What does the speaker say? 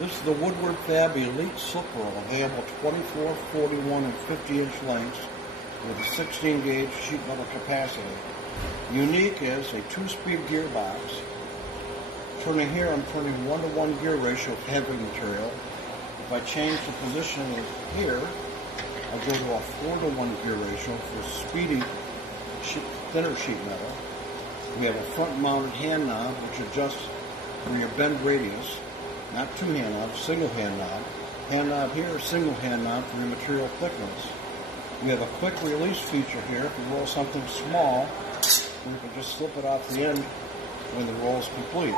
This is the Woodward Fab Elite Slip Roll, available 24, 41, and 50-inch lengths with a 16-gauge sheet metal capacity. Unique is a 2-speed gearbox. Turning here, I'm turning 1-to-1 gear ratio of heavy material. If I change the position here, I'll go to a 4-to-1 gear ratio for speedy, thinner sheet metal. We have a front-mounted hand knob which adjusts for your bend radius. Not two hand knobs, single hand knob. Hand knob here, single hand knob for your material thickness. We have a quick release feature here. If you roll something small, you can just slip it off the end when the roll is complete.